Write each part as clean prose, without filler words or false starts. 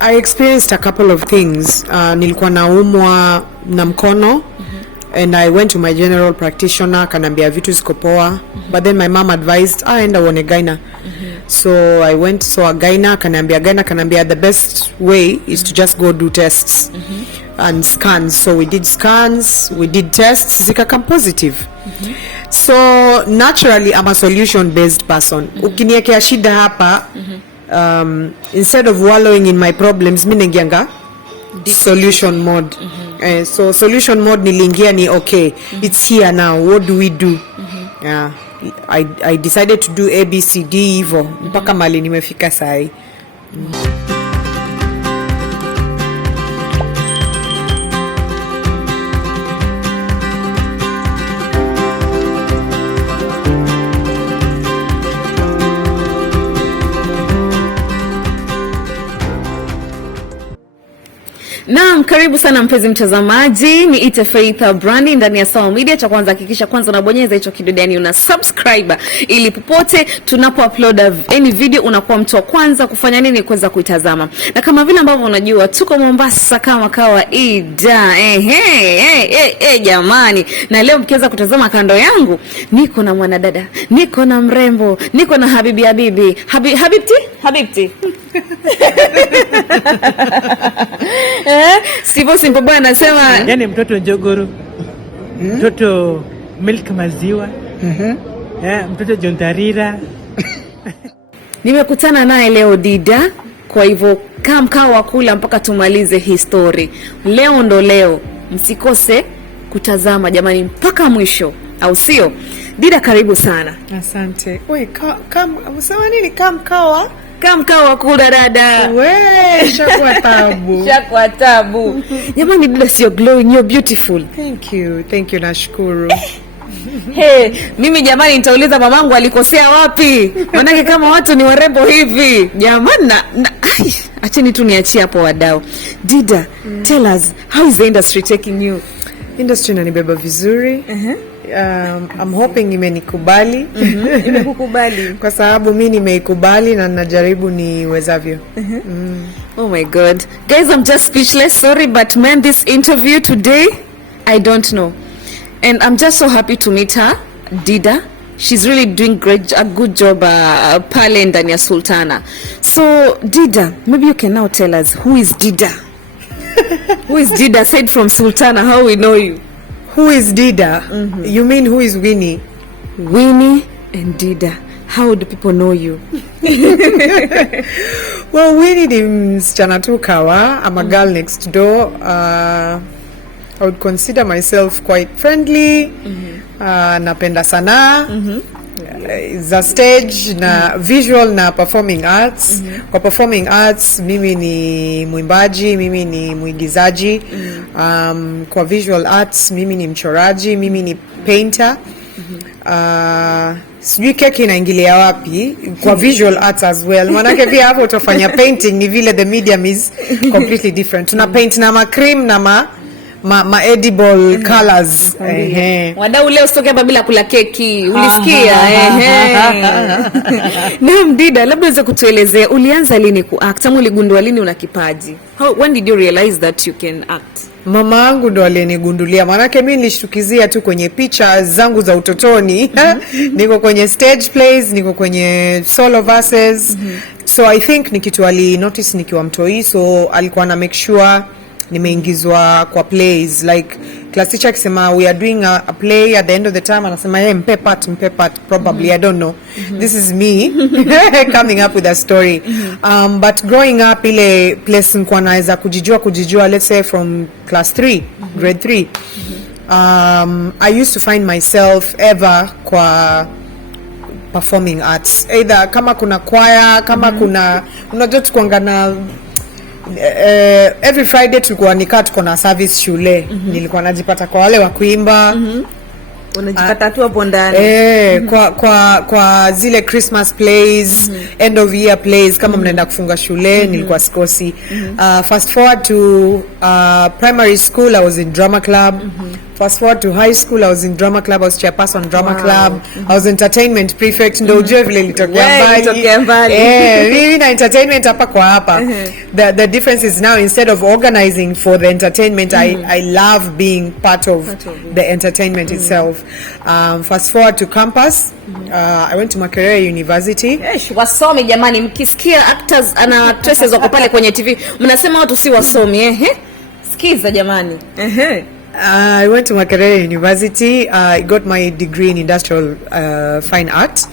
I experienced a couple of things. Nilikuwa naumwa na mkono. And I went to my general practitioner, kanambia vitu ziko poa. But then my mom advised, enda uone gyna. So I went saw a gyna, kanambia the best way is to just go do tests and scans. So we did scans, we did tests, zikakam positive. So naturally I'm a solution based person. Ukiniekea shida hapa, instead of wallowing in my problems, mimi naingianga solution mode. So solution mode nilingia ni okay, it's here now, what do we do? Yeah, I decided to do ABCD hivyo mpaka mali nimefika sai. Naam, karibu sana mpenzi mtazamaji. Ni Ite Faith Brandi ndani ya Sawa Media. Cha kwanza hakikisha kwanza unabonyeza hicho kidude, yani una subscribe, ili popote tunapo upload any video unakuwa mtu wa kwanza kufanya nini, kuweza kuitazama. Na kama vile ambavyo unajua tuko Mombasa kama kawaida. Jamani, na leo mkiweza kutazama kando yangu niko na mwanadada, niko na mrembo, niko na habibti Sivyo simple boy anasema yani mtoto njogoro, mtoto milk maziwa, mtoto jontarira. Nimekutana naye leo Dida, kwa hivyo mkao wa kula mpaka tumalize history. Leo ndo leo, msikose kutazama jamani mpaka mwisho, au sio? Dida, karibu sana. Asante. Unasema nini mkao wa kula dada? Shakwa tabu. Jamani Dida, you're glowing, you're beautiful. Thank you, nashukuru. Hey, mimi jamani nitauliza mamangu alikosea wapi? Manake kama watu ni warembo hivi. Jamani acheni tu niachie hapo wadau. Dida, tell us, how is the industry taking you? Industry inanibeba vizuri. I'm hoping imenikubali. Imekukubali kwa sababu mimi nimeikubali na najaribu niwezavyo. Oh my god. Guys, I'm just speechless. Sorry, but man, this interview today, I don't know. And I'm just so happy to meet her, Dida. She's really doing a good job pale ndani ya Sultana. So, Dida, maybe you can now tell us, who is Dida? Who is Dida, aside from Sultana, how we know you? Who is Dida? You mean who is Winnie? Winnie and Dida. How do people know you? Well, Winnie ni msichana tu kawa. I'm a girl next door. I would consider myself quite friendly. Napenda sana. Za stage na visual na performing arts. Kwa performing arts mimi ni mwimbaji, mimi ni mwigizaji. Kwa visual arts mimi ni mchoraji, mimi ni painter. Sijui keki inaingilia wapi kwa visual arts as well. Manake pia hapo utafanya painting ni vile the medium is completely different. Tuna paint na cream na ma edible colors. Wadau leo stoke hapa bila kula keki. Ulisikia? Naam Dida, labda unaweza kutuelezea ulianza lini kuact? Ama uligundua lini una kipaji? When did you realize that you can act? Mama yangu ndo alinigundulia. Manake mimi nilishtukizia tu kwenye picha zangu za utotoni. Niko kwenye stage plays, niko kwenye solo verses. So I think ni kitu ali notice nikiwa mtoi, so alikuwa na make sure nimeingizwa kwa plays. Like class teacher akisema we are doing a play, at the end of the time anasema mpe part probably. I don't know. This is me coming up with a story. But growing up ile place nilikuwa naweza kujijua, let's say from class 3, grade 3. I used to find myself ever kwa performing arts, either kama kuna choir, kama kuna unajua tukuangana. Every Friday tulikuwa tuko na service shule. Nilikuwa najipata kwa wale wa kuimba. Unajipata tu hapo ndani. Kwa zile Christmas plays, end of year plays kama mnaenda kufunga shule, nilikuwa sikosi. Fast forward to primary school, I was in drama club. Fast forward to high school, I was in drama club, I was chairperson drama club, I was entertainment prefect, ndo ujue vile litokea mbali. Mimi na entertainment hapa kwa hapa. The difference is now, instead of organizing for the entertainment, I love being part of the entertainment itself. Fast forward to campus, I went to Makerere University. Wasomi jamani, mkisikia actors ana actresses wako pale kwenye TV, mnasema watu si wasomi Sikiza jamani. I went to Makerere University. I got my degree in industrial fine art.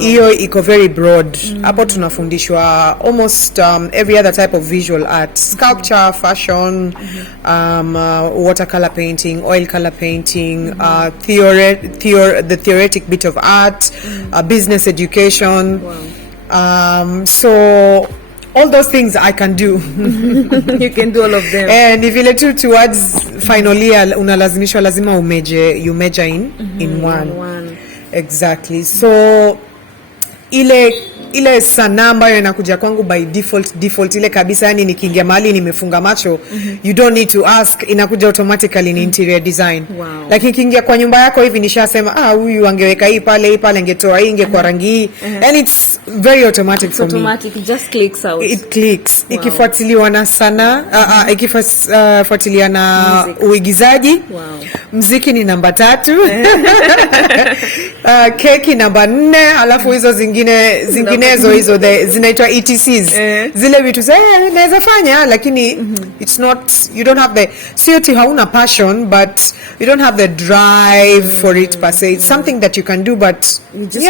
Iyo iko very broad. Hapo tunafundishwa almost every other type of visual art, sculpture, fashion, watercolor painting, oil color painting, the theoretic bit of art, business education. So all those things I can do. You can do all of them. And if you towards final year, unalazimishwa lazima you major in one. Exactly. So ile sanaa ambayo inakuja kwangu by default ile kabisa, yani nikiingia mahali nimefunga macho, you don't need to ask, inakuja automatically in interior design. Lakini kiingia kwa nyumba yako hivi nishasema huyu angeweka hii pale angetoa hii ingekuwa rangi hii, and it's very automatic for me. It just clicks out. It clicks. Ikifuatiliwa na sanaa, ikifuatilia na uigizaji, muziki ni namba 3, keki namba 4, alafu hizo zinginezo hizo zinaitwa ETCs. Zile vitu naweza fanya, lakini it's not, you don't have the, sio hauna passion, but you don't have the drive for it per se. It's something that you can do, but you just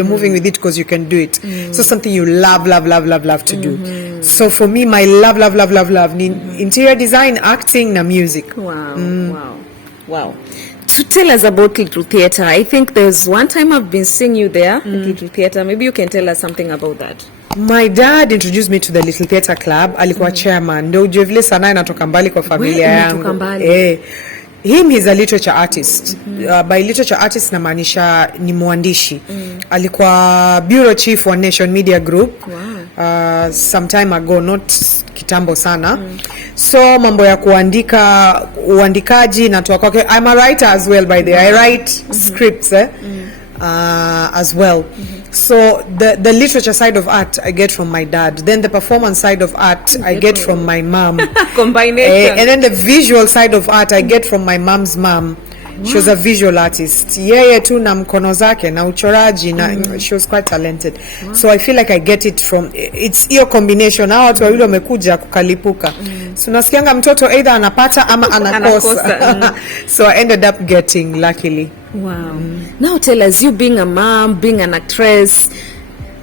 you're moving with it because you can do it. So something you love to do. So for me, my love interior design, acting na music. Wow. To tell us about Little Theatre, I think there's one time I've been seeing you there at Little Theatre. Maybe you can tell us something about that. My dad introduced me to the Little Theatre Club. Alikuwa chairman. Ndio ujue vile sana inatoka mbali kwa familia yangu. Him is a literature artist. By literature artist namaanisha ni mwandishi. Alikuwa bureau chief wa Nation Media Group. Some time ago, not kitambo sana. So mambo ya uandikaji natoa kwake. I'm a writer as well, by the way. I write scripts as well. So the literature side of art I get from my dad. Then the performance side of art I get from my mom. Combination. And then the visual side of art I get from my mom's mom. She was a visual artist. Yeye tu na mkono zake na uchoraji na she was quite talented. So I feel like I get it from, it's hiyo combination. Hao watu wawili wamekuja kukalipuka. So nasikianga mtoto either anapata ama anakosa. So I ended up getting, luckily. Wow. Now tell us, you being a mom, being an actress,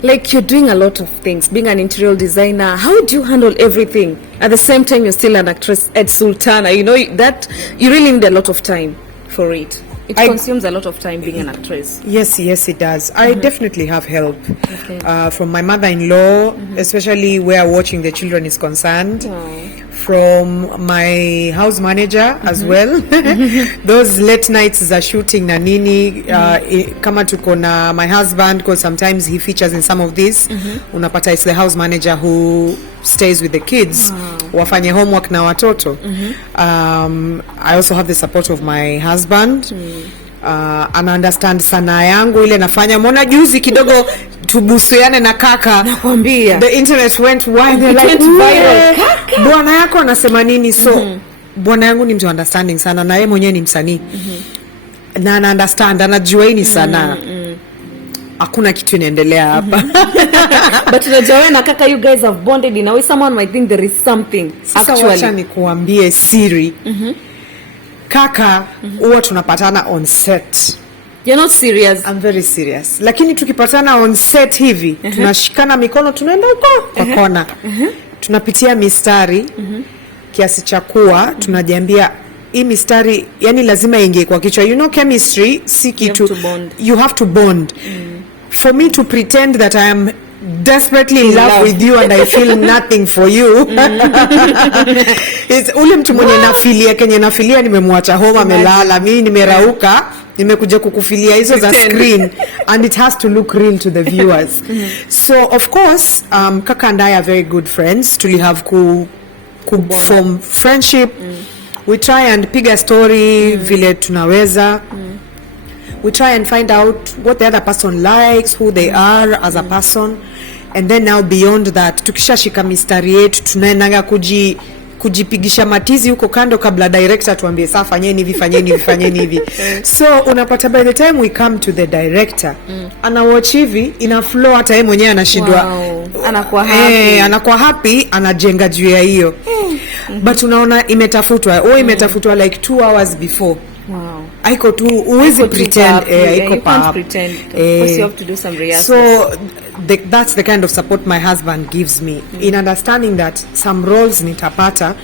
like you're doing a lot of things, being an interior designer, how do you handle everything? At the same time, you're still an actress at Sultana. You know that you really need a lot of time for it. It consumes a lot of time being an actress. Yes, it does. I definitely have help from my mother-in-law, especially where watching the children is concerned. From my house manager as well. Those late nights za shooting na nini, kama tuko na my husband, because sometimes he features in some of these. Unapata it's the house manager who stays with the kids. Wafanye homework na watoto. I also have the support of my husband. Ana understand sana yangu ile nafanya. Mbona juzi kidogo tubusuane na kaka, nakwambia the internet went wild, like viral. Bwana yako anasema nini? So bwana yangu ni mtu understanding sana, na yeye mwenyewe ni msanii na ana understand, anajua hii ni sana. Hakuna kitu inaendelea hapa. But unajua na kaka, you guys have bonded in a way someone might think there is something actually. Sasa wacha nikuambie siri. Kaka huwa tunapatana on set. You're not serious? I'm very serious. Lakini tukipatana on set hivi, tunashikana mikono, tunaenda huko kwa kona. Tunapitia mistari kiasi cha kuwa tunajiambia hii mistari yani lazima ingie kwa kichwa. You know, chemistry si kitu. You have to bond. For me to pretend that I am desperately in love with you and I feel nothing for you. It's ule mtu mwenye nafilia, kenye nafilia nimemwacha home amelala, mimi nimerauka, nimekuja kukufilia hizo za screen, and it has to look real to the viewers. So of course kaka and I are very good friends. Tuli have form friendship we try and piga story vile tunaweza. We try and find out what the other person likes, who they are as a person, and then now beyond that tukishashika mistari yetu tunaenanga kujipigisha matizi huko kando kabla director tuambie sasa fanyeni hivi. So unapata by the time we come to the director ana watch hivi ina flow, hata yeye mwenyewe anashindwa, anakuwa happy anajenga juu ya hiyo. But unaona imetafutwa like 2 hours before. Aiko tu uwezi pretend aiko pa because you have to do some rehearsals. So that's the kind of support my husband gives me in understanding that some roles nitapata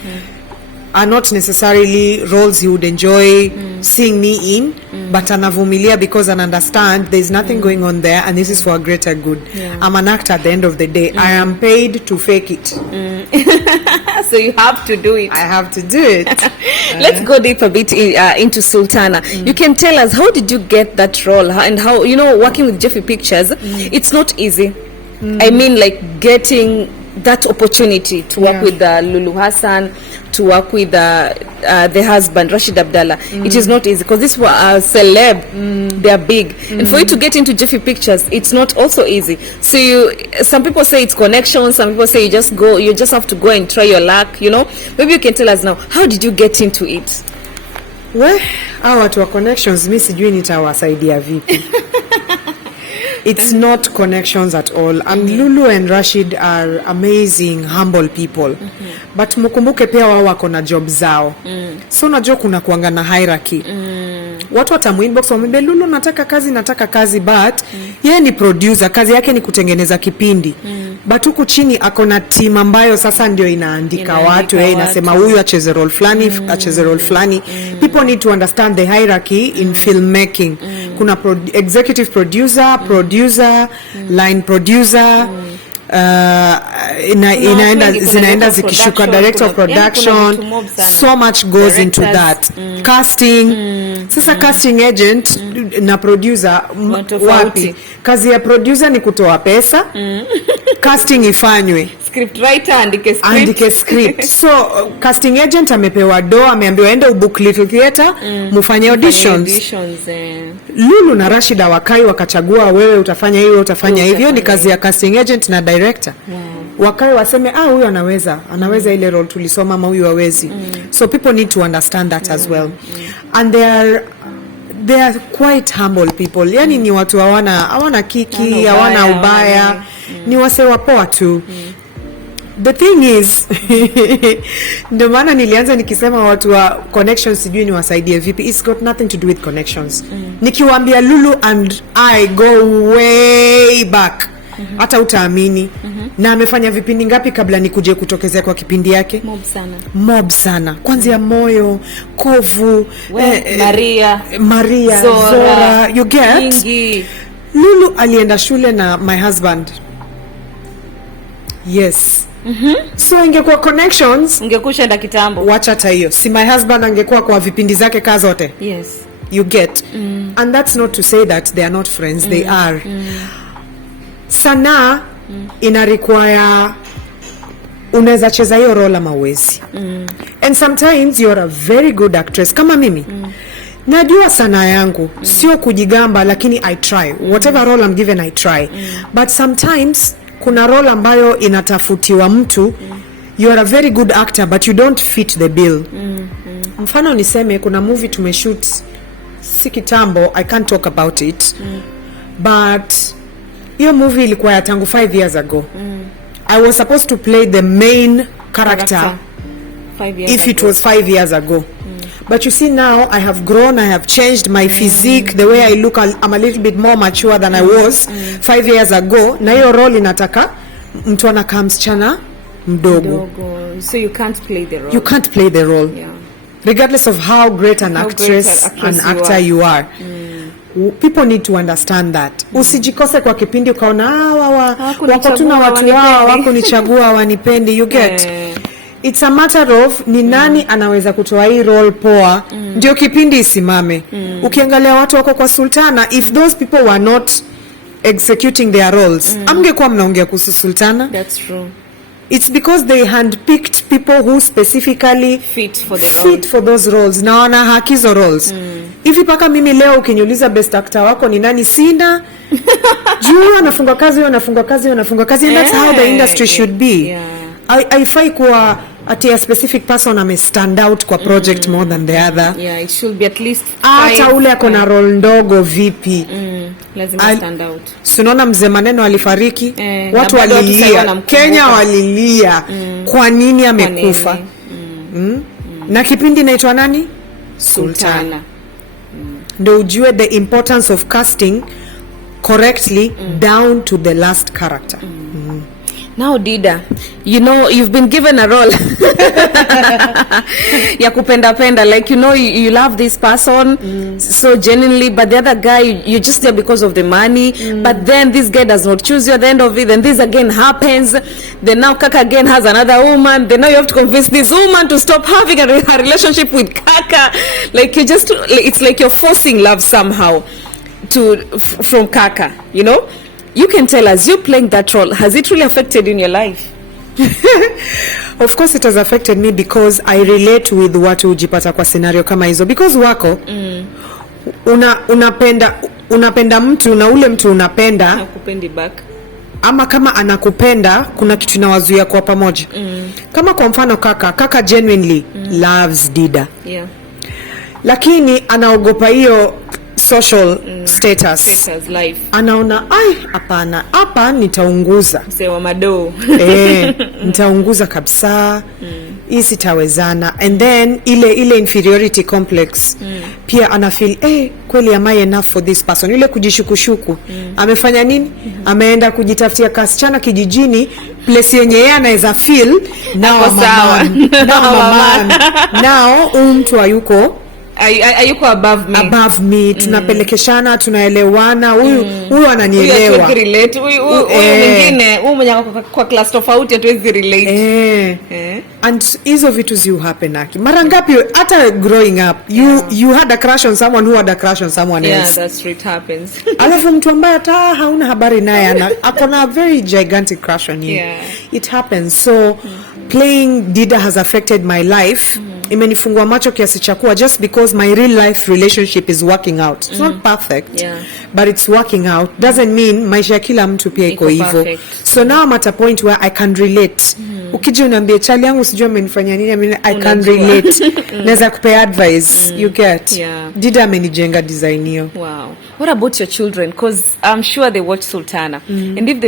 are not necessarily roles he would enjoy seeing me in, but anavumilia because I understand there's nothing going on there and this is for a greater good. I'm an actor at the end of the day. I am paid to fake it. So you have to do it. I have to do it. Let's go deep a bit into Sultana. You can tell us, how did you get that role, and how, working with Jeffy Pictures, it's not easy. I mean, like getting that opportunity to work with Lulu Hassan, to work with the husband Rashid Abdallah. It is not easy because this was a celeb. They are big, and for you to get into Jeffy Pictures, it's not also easy. So some people say it's connections, some people say you just have to go and try your luck. Maybe you can tell us now, how did you get into it? Well, our connections, mi sijui nitawasaidia vipi. It's not connections at all. And Lulu and Rashid are amazing, humble people. But mukumbuke pia wao wako na job zao. So unajua kuna kuanga na hierarchy. Watu watamuinbox wamwambie Lulu nataka kazi, but yeye ni producer, kazi yake ni kutengeneza kipindi. But huku chini ako na team ambayo sasa ndio inaandika watu, inasema huyu acheze role flani, People need to understand the hierarchy in filmmaking. Kuna executive producer, line producer, zinaenda zikishuka, director of production, so much goes into that. Casting, sasa casting agent na producer wapi? Kazi ya producer ni kutoa pesa, casting ifanywe, script writer andike script. So casting agent amepewa ameambiwa ende ubook Little Theatre, mufanye auditions. Lulu na Rashida wakachagua wewe utafanya hiyo, utafanya hivyo. Ni kazi ya casting agent na director. Wakai waseme huyu anaweza ile role tulisoma, ama huyu hawezi. So people need to understand that as well. And they are quite humble people. Yani ni watu hawana kiki, hawana ubaya. Ni wasewa poa tu. The thing is, ndio maana nilianza nikisema watu wa connections sijui niwasaidie vipi. It's got nothing to do with connections. Nikiwaambia Lulu and I go way back, hata utaamini. Na amefanya vipindi ngapi kabla nikuje kutokezea kwa kipindi yake? Mob sana. Kwanza Moyo, Kovu, Maria, Zora, you get? Ingi. Lulu alienda shule na my husband. Yes. So ingekuwa connections, ungekushaenda kitambo. Wacha hata hiyo. Si my husband angekuwa kwa vipindi zake kazi zote. Yes. You get. And that's not to say that they are not friends. They are. Sana ina require unaweza cheza hiyo role ama uwezi. And sometimes you're a very good actress kama mimi. Najua sana yangu sio kujigamba, lakini I try. Whatever role I'm given I try. But sometimes kuna role ambayo inatafutiwa mtu, you are a very good actor but you don't fit the bill. Mfano niseme kuna movie tumeshoot si kitambo, I can't talk about it. But hiyo movie ilikuwa ya tangu 5 years ago. I was supposed to play the main character 5 years if it was 5 years ago. But you see now I have grown, I have changed my physique, the way I look, I'm a little bit more mature than I was 5 years ago. Na hiyo role inataka mtu anakaa msichana mdogo. So you can't play the role. You can't play the role. Yeah. Regardless of how great an actress, an actor you are. People need to understand that. Usijikose kwa kipindi ukaona wako tuna watu wako nichagua wanipendi, you get. It's a matter of ni nani anaweza kutoa hii role poa ndio kipindi isimame. Ukiangalia watu wako kwa Sultana, if those people were not executing their roles, amngekuwa mnaongea kuhusu Sultana. That's true. It's because they handpicked people who specifically fit for the fit for those roles. Na wana haki hizo roles. Hivi paka mimi leo ukiniuliza best actor wako ni nani, sina. Juu anafunga kazi, anafunga kazi, anafunga kazi, and that's how the industry should be. Yeah. I find kuwa ati a specific person ame stand out kwa project more than the other. Yeah, it should be at least hata ule akona role ndogo vipi. Lazima stand out. Sunaona mzee Maneno alifariki, watu walilia, Kenya walilia. Kwa nini amekufa? Na kipindi inaitwa nani? Sultana. Ndio ujue the importance of casting correctly down to the last character. Now Dida, you know you've been given a role ya kupenda penda, like you know you love this person so genuinely, but the other guy you're just there because of the money, but then this guy does not choose you at the end of it, then this again happens, then now Kaka again has another woman, then now you have to convince this woman to stop having a relationship with Kaka, like you just, it's like you're forcing love somehow from Kaka, you know. You can tell us, you playing that role, has it really affected in your life? Of course it has affected me because I relate with watu ujipata kwa scenario kama hizo, because wako unapenda mtu na ule mtu unapenda hakupendi back, ama kama anakupenda kuna kitu inawazuia kwa pamoja. Kama kwa mfano Kaka genuinely loves Dida, lakini anaogopa hiyo social status life. Anaona hapana, hapa nitaunguza msewa madoo nitaunguza kabisa, hii sitawezana, and then ile inferiority complex pia ana feel kweli am I enough for this person, ile kujishukushuku. Amefanya nini? Ameenda kujitafutia kasichana kijijini, place yenye yeye anaweza feel now mtu hayuko ayuko above me. Tunapelekeshana, tunaelewana, huyu ananielewa, huyu mwingine mwenye kwa class tofauti hatuwezi relate. And hizo vitu zi happen aki mara ngapi, hata growing up you had a crush on someone who had a crush on someone else. Yeah, that's it happens. Alafu mtu ambaye hata hauna habari naye akona a very gigantic crush on you. It happens. So playing Dida has affected my life. Imenifungua macho kiasi cha kuwa just because my real life relationship is working out. It's not perfect, but it's working out. Doesn't mean maisha kila mtu pia iko hivyo. So now I'm at a point where I can relate. Ukija uniambie chali yangu sijui amenifanya nini, I can relate. Naweza kupea advice, you get. Dida amenijenga design hiyo. Wow. What about your children? Because I'm sure they watch Sultana. And if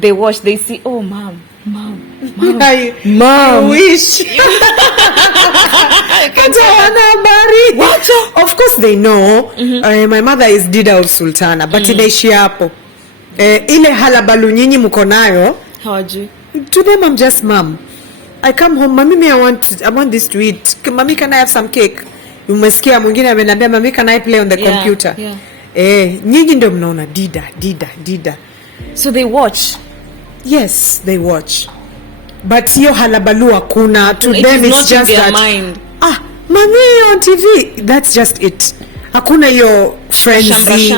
they watch, they see, oh mom. I wish. Of course they know. My mother is Dida of Sultana, but inaishi hapo. Ile halabalu nyinyi mko nayo hawajui. To them I'm just mom. I come home, mami, I want this to eat. Mami, can I have some cake? Umesikia mwingine ameniambia, mami, can I play on the computer? Nyinyi ndio mnaona Dida. So they watch. Yes, they watch. But hiyo halabalu hakuna. To them it's just that mind. Mami on TV, that's just it. Hakuna hiyo frenzy,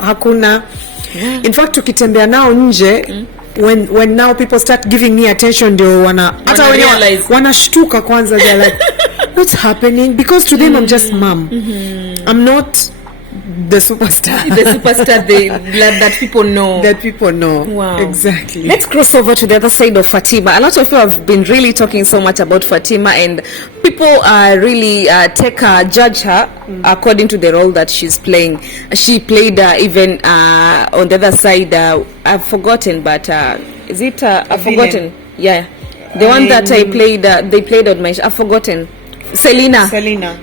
hakuna. In fact tukitembea nao nje, when now people start giving me attention, ndio hata wenyewe wanashtuka kwanza, they're like what's happening, because to them I'm just mom. I'm not the superstar. That people know. Wow. Exactly. Let's cross over to the other side of Fatima. A lot of you have been really talking so much about Fatima, and people really judge her according to the role that she's playing. She played even on the other side, I've forgotten, but is it I've forgotten? Yeah. The one that they played on I've forgotten. Selena.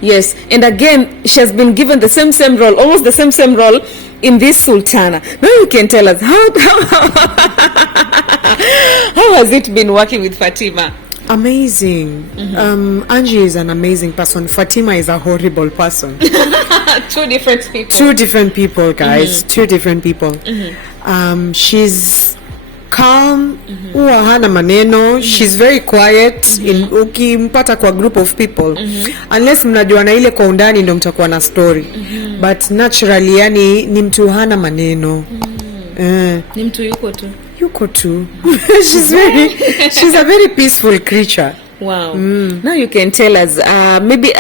Yes. And again, she has been given the same role, almost the same role in this Sultana. Now you can tell us how has it been working with Fatima? Amazing. Angie is an amazing person. Fatima is a horrible person. Two different people, guys. Two different people. She's calm, hana maneno. She's very quiet. Ukimpata kwa group of people, unless mnajua na ile kwa undani ndio mtakuwa na story, but naturally yani ni mtu hana maneno. Ni mtu yuko tu. yuko tu. she's a very peaceful creature. Wow. Now you can tell us, maybe,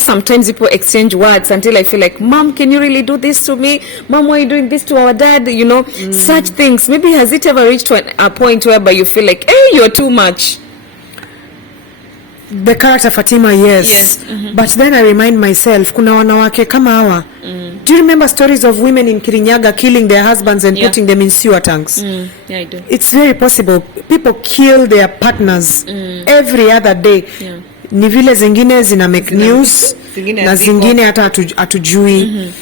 sometimes people exchange words until I feel like, Mom, can you really do this to me? Mom, why are you doing this to our dad? Such things. Maybe has it ever reached to a point whereby you feel like, hey, you're too much? The character Fatima, yes. But then I remind myself, kuna wanawake kama hawa. Do you remember stories of women in Kirinyaga killing their husbands and putting them in sewer tanks? Yeah, I do. It's very possible. People kill their partners every other day. Yeah. Ni vile zingine zina make news na zingine hata hatujui.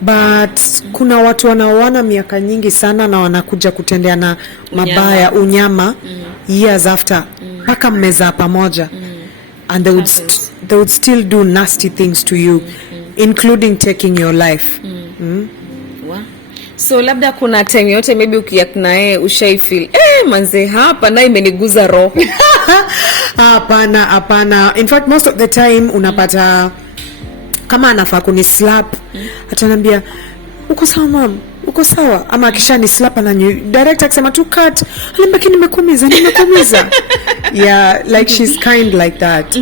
But kuna watu wanaoana miaka nyingi sana na wanakuja kutendea na mabaya unyama years after mpaka mmezaa pamoja. And they would still do nasty things to you, including taking your life. Wow. So labda kuna time yote maybe ukiact naye ushai feel manze hapa na imeniguza roho. Hapana. In fact, most of the time unapata kama anafaa kuni slap atanambia uko sawa mom, uko sawa, ama akisha ni slap na direct akisema tu cut, alibaki nimekuumiza. Yeah, like she's kind like that.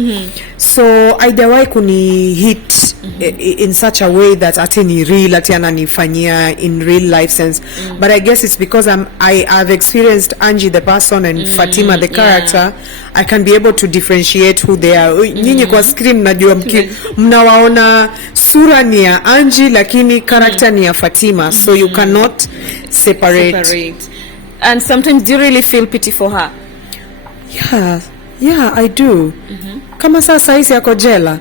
So haijawahi kuni hit in such a way that ati ni real, ati ananifanyia in real life sense. But I guess it's because I've experienced Angie the person and Fatima the character. I can be able to differentiate who they are. Nyinyi kwa screen najua mnawaona sura ni ya Angie lakini character ni ya Fatima, so you cannot separate. And sometimes do you really feel pity for her? Yeah, I do. Kama sasa hizi yako jela.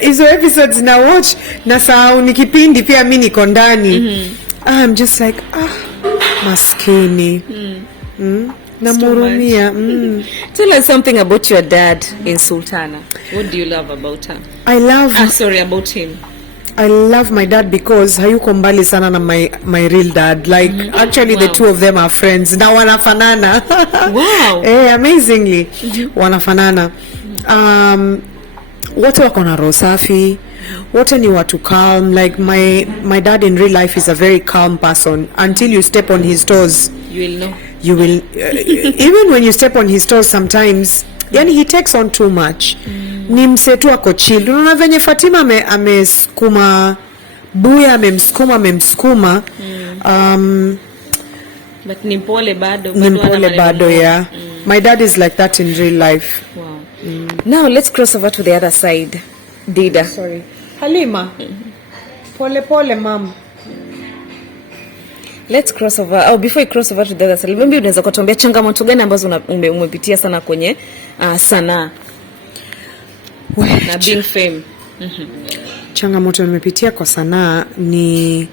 Hizo episodes na watch na sahau ni kipindi pia mimi niko ndani. I'm just like maskini. Namurumia. Tell us something about your dad in Sultana. What do you love about her? About him. I love my dad because hayuko mbali sana na my real dad. Like actually the two of them are friends. Na wanafanana. Wow. Amazingly. Wanafanana. Wote wako na roho safi. Wote ni watu calm. Like my dad in real life is a very calm person until you step on his toes. You will know. You will even when you step on his toes sometimes, yani he takes on too much. Ni msetu ako chill. Unaona venye Fatima amesukuma Buya, amemsukuma but ni mpole bado yeah. My dad is like that in real life. Wow. Now let's cross over to the other side. Dida. Sorry. Halima. Pole mom. Let's cross over. Before you cross over to the other side, maybe unaweza kutuambia changamoto gani ambazo umepitia sana kwenye sanaa na being fame? Changamoto nimepitia kwa sanaa ni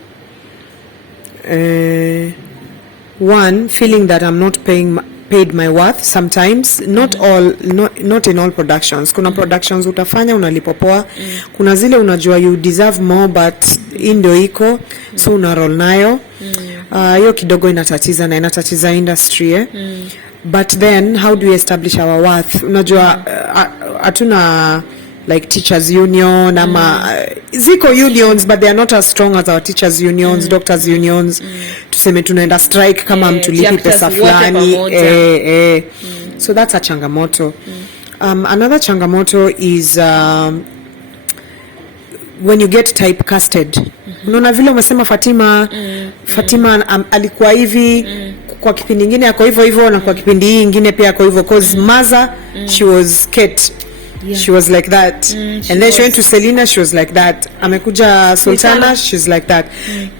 one, feeling that I'm not paid my worth sometimes. Not in all productions. Kuna productions utafanya unalipopoa. Kuna zile unajua you deserve more but ndio iko so una roll nayo. Hiyo kidogo inatatiza industry but then how do we establish our worth? Unajua hatuna like teachers union ama ziko unions but they are not as strong as our teachers unions, doctors unions. Tuseme tunaenda strike kama mtulipi pesa fulani. So that's a changamoto. Another changamoto is when you get typecasted. Unaona vile umesema Fatima alikuwa hivi kwa kipindi kingine yako hivyo na kwa kipindi hii nyingine pia yako hivyo cause Maza she was Kate. She was like that. And then she went to Selena, she was like that. Amekuja Sultana, she's like that.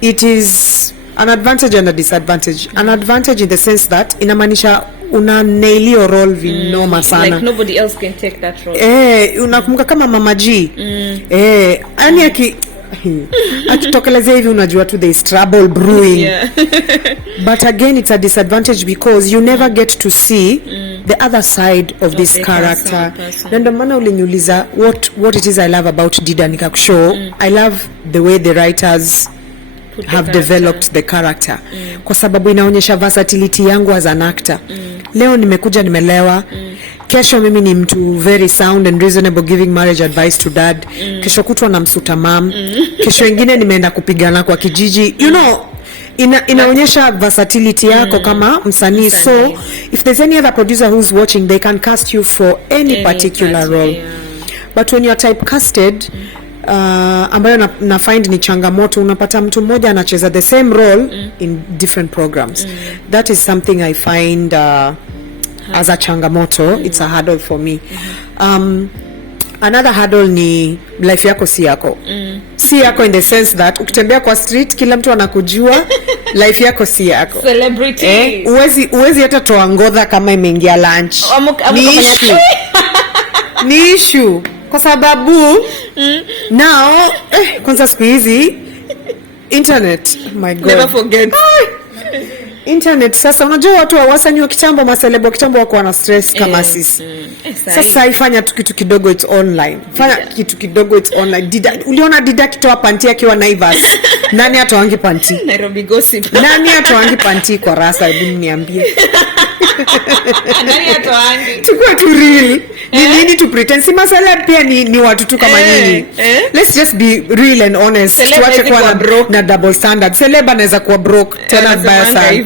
It is an advantage and a disadvantage. An advantage in the sense that inamaanisha una nail your role vinoma sana. Like nobody else can take that role. Unakumbuka kama Mama G. Yani akitokelezea hivi unajua tu there is trouble brewing. But again it's a disadvantage because you never get to see the other side of this character. Na ndio maana uliniuliza what it is I love about Dida, nikakushow I love the way the writers have developed the character. Kwa sababu inaonyesha versatility yangu as an actor. Leo nimekuja nimelewa. Kesho mimi ni mtu very sound and reasonable giving marriage advice to dad. Kesho kutwa na msuta mom. Kesho ingine nimeenda kupigana kwa kijiji. You know, inaonyesha versatility yako kama msanii. So if there's any other producer who's watching, they can cast you for any particular role. Yeah. But when you're typecasted, ambayo na find ni changamoto, unapata mtu mmoja anacheza the same role in different programs. That is something I find as a changamoto. It's a hurdle for me. Another hurdle ni life yako si yako. Si yako in the sense that ukitembea kwa street kila mtu anakujua. Life yako si yako. Celebrity. Uwezi hata toa ngodha kama imeingia lunch. Ni issue. Kwa sababu now kwanza siku hizi internet, my god, Never forget. internet. Sasa unajua watu wa wasanii wa kitambo, maselebo kitambo wako na stress kama sisi. Sasa ifanya tu kitu kidogo it's online. Fanya kitu kidogo it's online. Dida, uliona Dida kitoa panti akiwa Naivas. Nani atoangi panti? Nairobi gossip. Nani atoangi panti kwa rasa, hebu niambie. Nani atoangi? Tukua tu real. Ni nini tu pretend? Si masala pia ni watu tu kama nyinyi. Let's just be real and honest. Tuache kuwa na double standard. Celeb anaweza kuwa broke tena baya sana.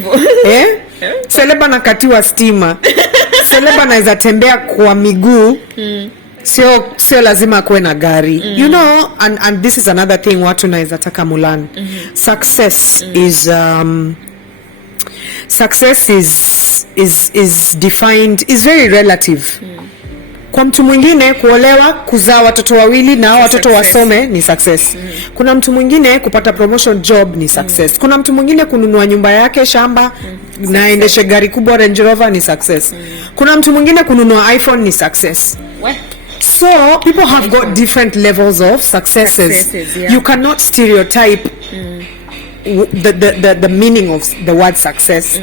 Celeb anakatiwa stima. Celeb anaweza tembea kwa miguu. Sio lazima kuwe na gari. You know, and this is another thing watu naweza taka mulan. Success is defined, is very relative. Kwa mtu mwingine kuolewa, kuzaa watoto wawili na watoto wasome ni success. Kuna mtu mwingine kupata promotion job ni success. Kuna mtu mwingine kununua nyumba yake, shamba na aendeshe gari kubwa Range Rover ni success. Kuna mtu mwingine kununua iPhone ni success. So people have got different levels of successes. Yeah. You cannot stereotype the meaning of the word success.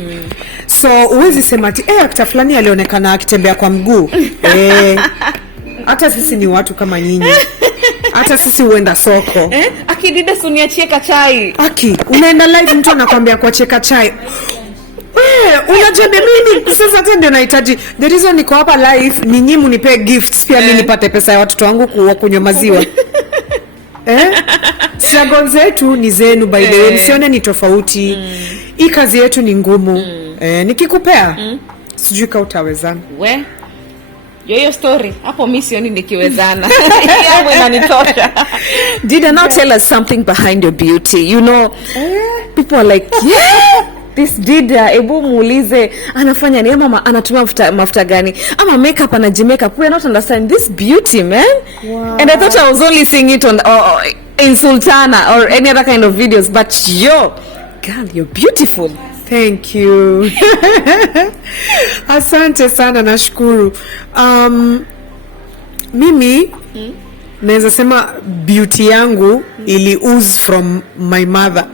So uwezi sema ati actor fulani alionekana akitembea kwa mguu. Hata sisi ni watu kama nyinyi. Hata sisi huenda soko. Akidida suniachie kachai. Unaenda live mtu anakuambia kuachie kachai. Unajua mimi sasa hata ndio nahitaji. The reason niko hapa live ni nyinyi mnipe gifts pia mimi nipate pesa ya watoto wangu kunywa maziwa. Struggle zetu ni zenu by the way. Msione ni tofauti. Hii kazi yetu ni ngumu. Nikikupea sijui kama utawezana. Yo story hapo mimi sioni nikiwezana. Yangu inanitosha. Dida, now tell us something behind your beauty. You know, people are like, this Dida, ebu muulize anafanya nini, ama anatumia mafuta gani, ama makeup anajimake. We are not understand this beauty, man. Wow. And I thought I was only seeing it on in Sultana or any other kind of videos, but girl, you're beautiful. Thank you. Asante sana, nashukuru. Mimi naweza sema beauty yangu ili ooze from my mother.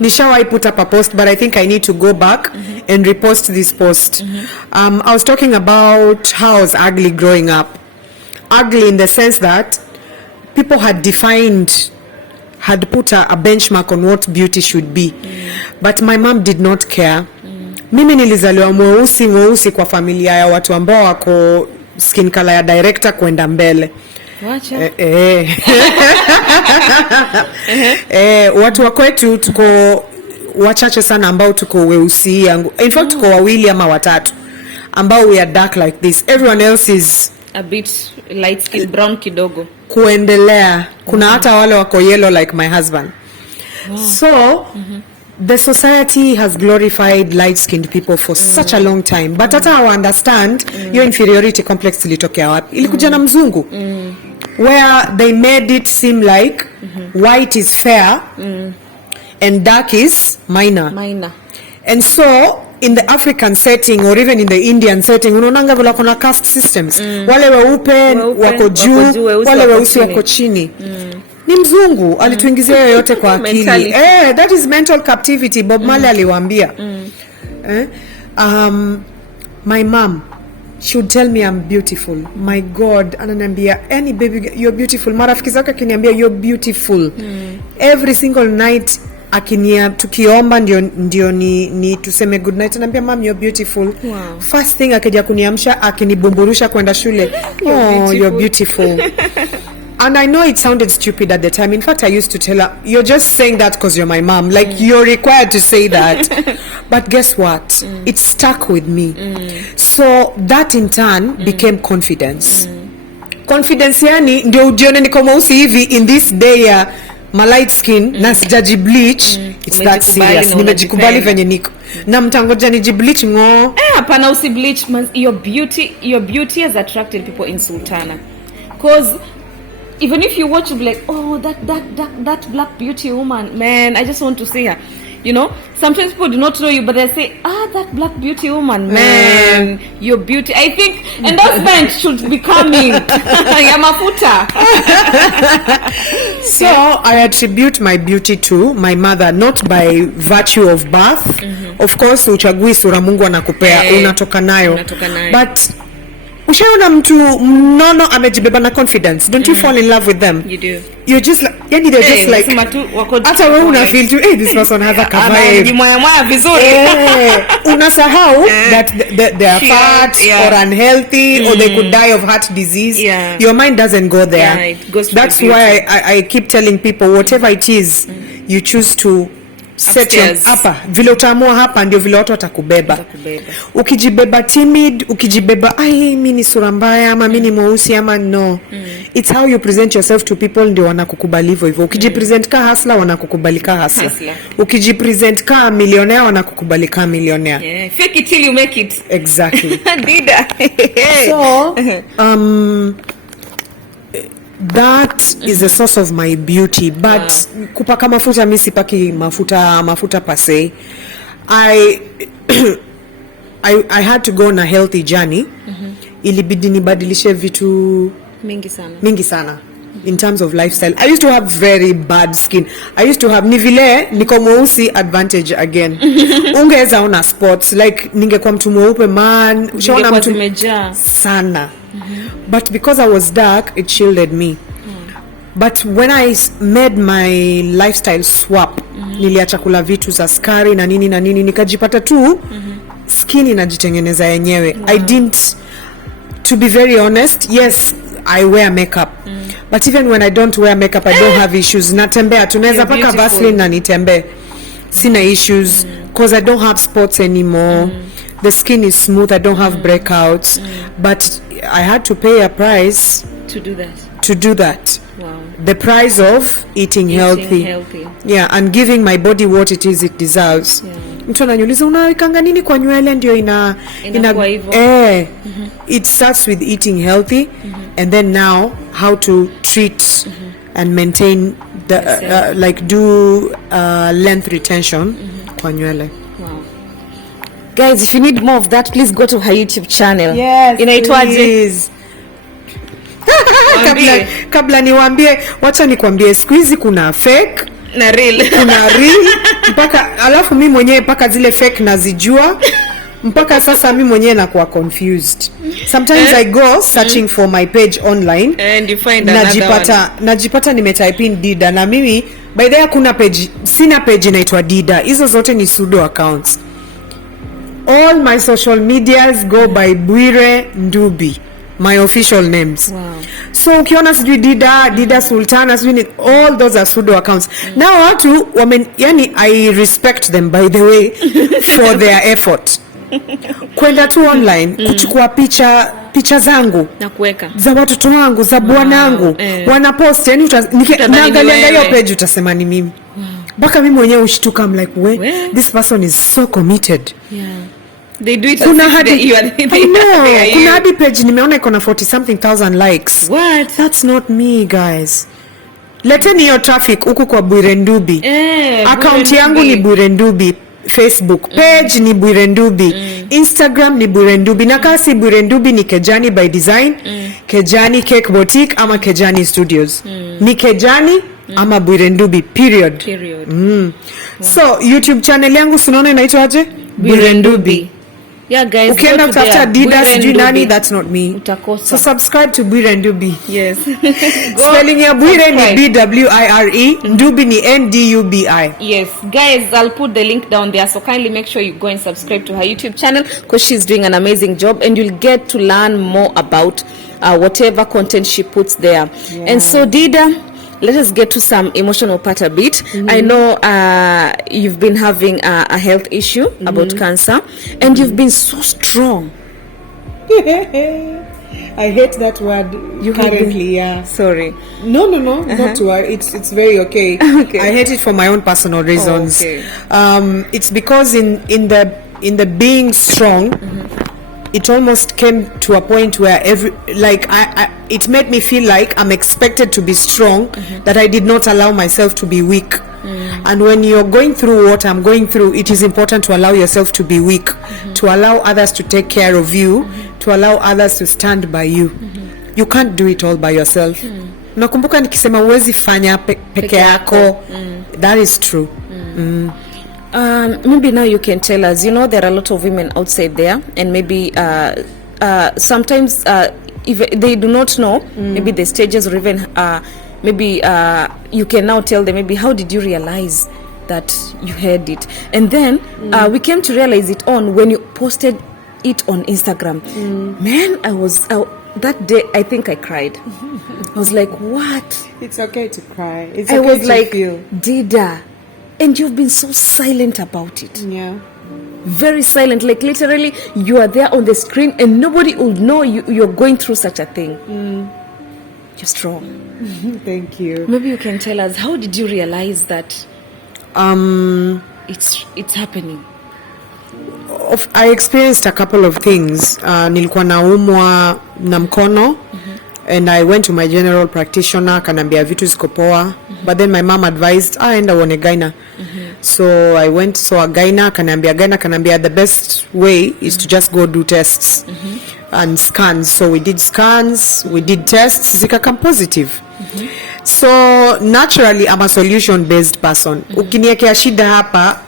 Nishawahi put up a post, but I think I need to go back and repost this post. I was talking about how I was ugly growing up. Ugly in the sense that people had put a benchmark on what beauty should be. But my mom did not care. Mimi nilizaliwa mweusi kwa familia ya watu ambao wako skin color ya director kwenda mbele. Wacha. Watu wa kwetu tuko wachache sana ambao tuko weusi yangu. In fact tuko wawili ama watatu ambao we are dark like this. Everyone else is a bit light skin, brown kidogo. Kuendelea. Kuna hata wale wako yellow like my husband. So the society has glorified light-skinned people for such a long time, but hata I understand your inferiority complex ilitokea wapi. Ilikuja na mzungu. Where they made it seem like white is fair and dark is minor. And so in the African setting or even in the Indian setting, unaonanga vile kuna caste systems. Wale weupe wako juu, wale weusi wako chini. Ni mzungu alituingizia yote kwa akili. That is mental captivity. Bob Marley aliwaambia. My mom, she would tell me I'm beautiful. My God, ananiambia any baby you're beautiful. Marafiki zake akiniambia you're beautiful. Every single night tukiomba ndio ni tuseme good night, ananiambia mom you're beautiful. Wow. First thing akija kuniamsha akinibumburusha kwenda shule. You're beautiful. And I know it sounded stupid at the time. In fact, I used to tell her, you're just saying that because you're my mom. Like, you're required to say that. But guess what? It stuck with me. So that in turn became confidence. Confidence yani ndio ujione niko mweusi hivi in this day ya my light skin na sijaji bleach. It's that serious. Nimejikubali venye niko. Na mtangoja niji bleach ngo. Hapana usi bleach. Your beauty has attracted people in Sultana. Because even if you watch, you'll be like, oh, that black beauty woman, man, I just want to see her. You know, sometimes people do not know you, but they say, that black beauty woman, man, your beauty. I think endorsement should be coming. Yamafuta. So I attribute my beauty to my mother, not by virtue of birth. Of course, uchagui sura Mungu anakupea, unatoka nayo. But ushaona mtu mnono amejibeba na confidence, don't you fall in love with them? You do. You're just like, yani they're just like, hata wewe una feel to, hey, this person has a vibe. Mwaya vizuri. Unasahau that they are fat or unhealthy or they could die of heart disease. Your mind doesn't go there. It goes to that's why I keep telling people, whatever it is you choose to set your hapa vile utaamua hapa ndio vile watu watakubeba. Ukijibeba timid, ukijibeba mimi ni sura mbaya ama mimi ni mweusi ama no. It's how you present yourself to people ndio wanakukubali hivyo. Ukijipresent ka hustler wanakukubali ka hustler. Ukijipresent ka millionaire wanakukubali ka millionaire. Fake it till you make it. Exactly. Dida. So that is the source of my beauty, but kupaka mafuta mimi sipaki mafuta per se. I had to go on a healthy journey. Ilibidi nibadilishe vitu mingi sana in terms of lifestyle. I used to have very bad skin. I used to have niko mweusi advantage again. Ungeza ona spots like ningekuwa mtu mweupe man, ushaona mtu sana. But because I was dark, it shielded me. But when I made my lifestyle swap, niliacha kula vitu za skari na nini nikajipata tu skin inajitengeneza yenyewe. I didn't, to be very honest, yes, I wear makeup. But even when I don't wear makeup, I don't have issues. Natembea tunaweza paka Vaseline na nitembe. Sina issues because I don't have spots anymore. The skin is smooth. I don't have breakouts. But I had to pay a price to do that. Wow. The price of eating healthy. Yeah, and giving my body what it is it deserves. Mtu ananiuliza unawekanga nini kwa nywele ndio ina it starts with eating healthy and then now how to treat and maintain the like do length retention kwa nywele. Wow. Guys, if you need more of that, please go to her YouTube channel. Yes, inaitwaje? kabla niwaambie, wacha nikwambie siku hizi kuna fake na real. Kuna real mpaka alafu mimi mwenyewe mpaka zile fake nazijua. Mpaka sasa mimi mwenyewe nakuwa confused. Sometimes I go searching for my page online and you find najipata nimetype in Dida na mimi by the way kuna page, sina page inaitwa Dida. Hizo zote ni pseudo accounts. All my social medias go by Bwire Ndubi, my official names. Wow. So ukiona sijui Dida Sultana sijui all those are pseudo accounts. Now watu yani I respect them by the way for their effort. Kwenda tu online kuchukua picha zangu na kuweka za watoto wangu za bwanangu wana post yani naangalia hiyo page utasema ni mimi. Mpaka mimi mwenyewe ushtuka, I'm like this person is so committed. They do it kuna hadi kuna hadi page nimeona iko na 40 something thousand likes. What? That's not me guys. Leteni hiyo traffic huku kwa Bwire Ndubi. Account yangu ni Bwire Ndubi. Facebook page ni Bwire Ndubi. Instagram ni Bwire Ndubi. Na kasi Bwire Ndubi ni Kejani by design, Kejani Cake Boutique ama Kejani Studios. Ni Kejani ama Bwire Ndubi period. Wow. So YouTube channel yangu sunaona inaitwa aje? Bwire Ndubi. Yeah guys, ukienda kutafuta Dida sijui nani, that's not me. Utakosa. So subscribe to Bwire Ndubi. Yes. Spelling ya Bwire ni BWIRE, Ndubi ni NDUBI. Yes guys, I'll put the link down there, so kindly make sure you go and subscribe to her YouTube channel because she's doing an amazing job and you'll get to learn more about whatever content she puts there. And so Dida, let us get to some emotional part a bit. I know you've been having a health issue about cancer, and you've been so strong. I hate that word. You currently, yeah. Sorry. No, not to worry. It's very okay. Okay. I hate it for my own personal reasons. Okay. It's because in the being strong, it almost came to a point where it made me feel like I'm expected to be strong, that I did not allow myself to be weak. And when you're going through what I'm going through, it is important to allow yourself to be weak, to allow others to take care of you, to allow others to stand by you. You can't do it all by yourself. Nakumbuka nikisema uwezi fanya peke yako. That is true. Maybe now you can tell us, you know, there are a lot of women outside there, and maybe sometimes if they do not know maybe the stages, or even maybe you can now tell them, maybe how did you realize that you had it? And then we came to realize it on when you posted it on Instagram. Man, that day I think I cried. I was like, what? It's okay to cry. It's I okay was to like, feel. Dida, and you've been so silent about it. Yeah. Very silent, like literally you are there on the screen and nobody will know you're going through such a thing. You're strong. Thank you. Maybe you can tell us, how did you realize that it's happening? I experienced a couple of things. Nilikuwa naumwa na mkono, and I went to my general practitioner, kanambia vitu ziko poa. But then my mom advised, enda uone gyna. So I went, saw a gyna, kanambia the best way is to just go do tests and scans. So we did scans, we did tests, zikakam positive. So naturally I'm a solution based person. Ukiniekea shida hapa,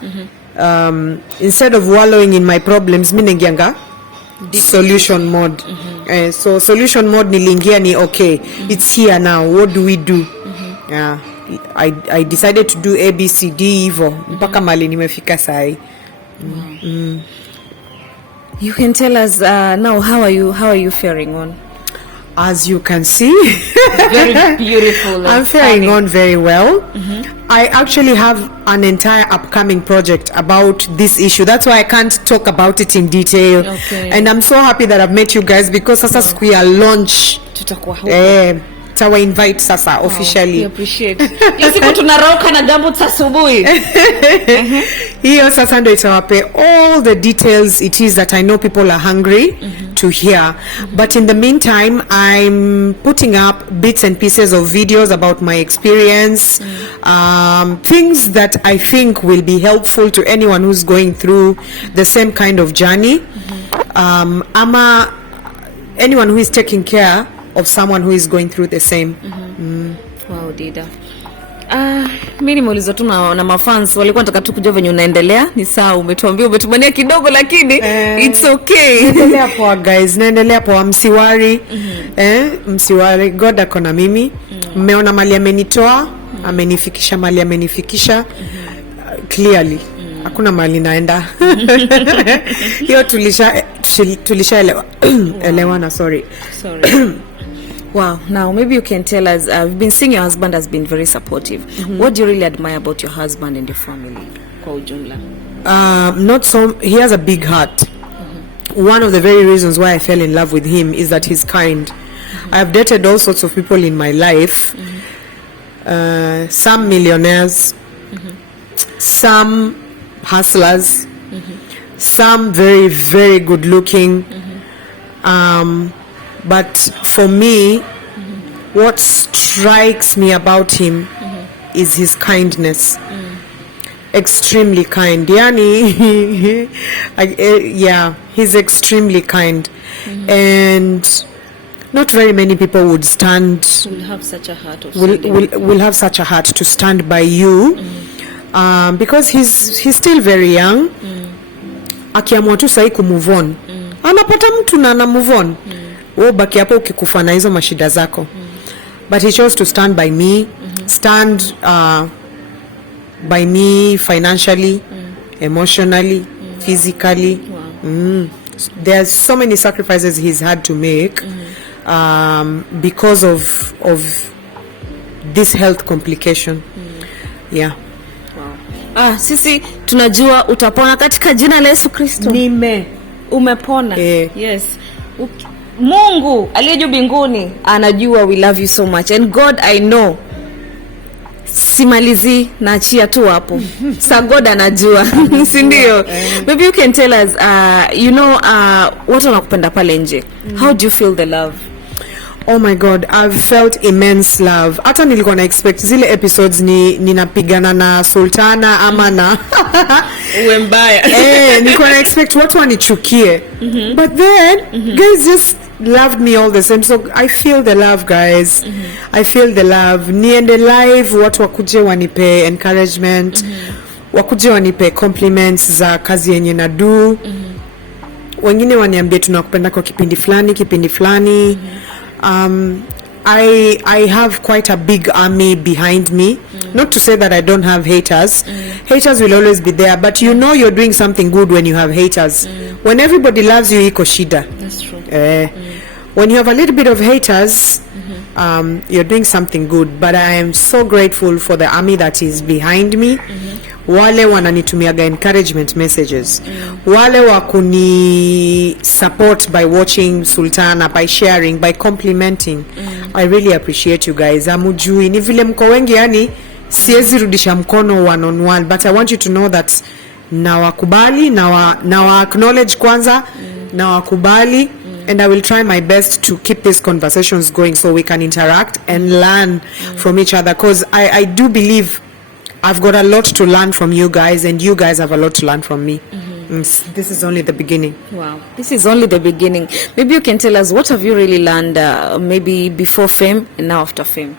instead of wallowing in my problems, minengianga solution mode. So solution mode nilingia ni okay, it's here now, what do we do? Yeah, I decided to do ABCD hivyo mpaka mali nimefika sai. You can tell us now, how are you faring on? As you can see, Very beautiful. I'm faring on very well. I actually have an entire upcoming project about this issue. That's why I can't talk about it in detail. Okay. And I'm so happy that I've met you guys, because sasa siku ya launch Tutakuwa huko. tawa invite sasa officially. We appreciate. Siku tunarauka na gambo asubuhi. Hiyo sasa ndo itawape all the details it is that I know people are hungry to hear. But in the meantime, I'm putting up bits and pieces of videos about my experience, things that I think will be helpful to anyone who's going through the same kind of journey. Anyone who is taking care of someone who is going through the same. Wow, Dida. Mimi nimeuliza tu na mafans walikuwa nataka tu kujua venye unaendelea. Ni sawa, umetuambia umetubania kidogo, lakini it's okay. Naendelea poa guys, naendelea poa, msiwari. Msiwari, God ako na mimi. Mmeona mali amenitoa, amenifikisha mali amenifikisha. Clearly hakuna mali naenda. Hiyo tulishaelewa. Elewana, sorry. Wow. Now maybe you can tell us, we've been seeing your husband has been very supportive. What do you really admire about your husband and your family kwa ujumla? He has a big heart. One of the very reasons why I fell in love with him is that he's kind. I've dated all sorts of people in my life. Some millionaires, some hustlers, some very, very good looking. But for me, what strikes me about him is his kindness. Extremely kind. Yani, he's extremely kind. And not very many people would stand. Will have such a heart of will have such a heart to stand by you. Because he's still very young. Akiamua tu sahi kumove on. Anapata mtu na ana move on. Baki hapo ukikufa na hizo mashida zako. But he chose to stand by me, stand by me financially, emotionally, physically. There's so many sacrifices he's had to make, because of this health complication. Yeah. Sisi tunajua utapona katika jina la Yesu Kristo. Umepona. Yes. Mungu aliye juu mbinguni anajua we love you so much, and God I know. Simalizi naachia tu hapo. Sa God anajua. Si ndio? Maybe you can tell us watu wanakupenda pale nje. How do you feel the love? Oh my God, I've felt immense love. Hata nilikuwa na expect zile episodes ninapigana na Sultana ama na uwe mbaya. Nilikuwa na expect watu wanichukie. But then guys just loved me all the same. So I feel the love, guys. I feel the love. Niende live, watu wakuje wanipe encouragement. Wakuje wanipe compliments za kazi yenye na do. Wengine waniambie tunakupenda kwa kipindi fulani. I have quite a big army behind me. Not to say that I don't have haters. Haters will always be there, but you know you're doing something good when you have haters. When everybody loves you, iko shida. That's true. When you have a little bit of haters, you're doing something good. But I am so grateful for the army that is behind me. Wale wananitumiaga encouragement messages. Wale wakuni support by watching Sultana, by sharing, by complimenting. I really appreciate you guys. Amujui ni vile mko wengi, yani siwezi rudisha mkono one on one, but I want you to know that nawakubali, nawa acknowledge kwanza, nawakubali, and I will try my best to keep these conversations going so we can interact and learn from each other, because I do believe I've got a lot to learn from you guys, and you guys have a lot to learn from me. This is only the beginning. Wow, this is only the beginning. Maybe you can tell us, what have you really learned maybe before fame and now after fame?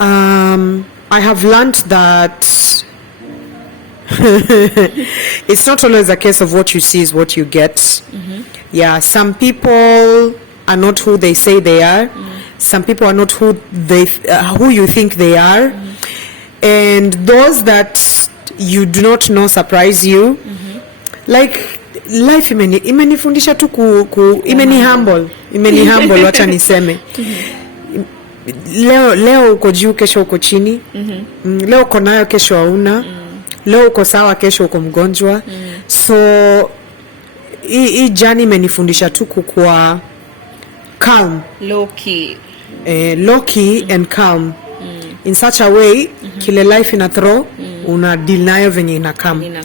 I have learned that it's not always a case of what you see is what you get. Yeah, some people are not who they say they are. Some people are not who you think they are. And those that you do not know surprise you. Like life imenifundisha tu imeni humble wacha niseme. Leo uko juu, kesho uko chini. Leo uko nayo, kesho hauna. Leo uko sawa, kesho uko mgonjwa. So hii journey imenifundisha tu kuwa calm, low key and calm in such a way kile life ina throw una deal nayo venye ina come.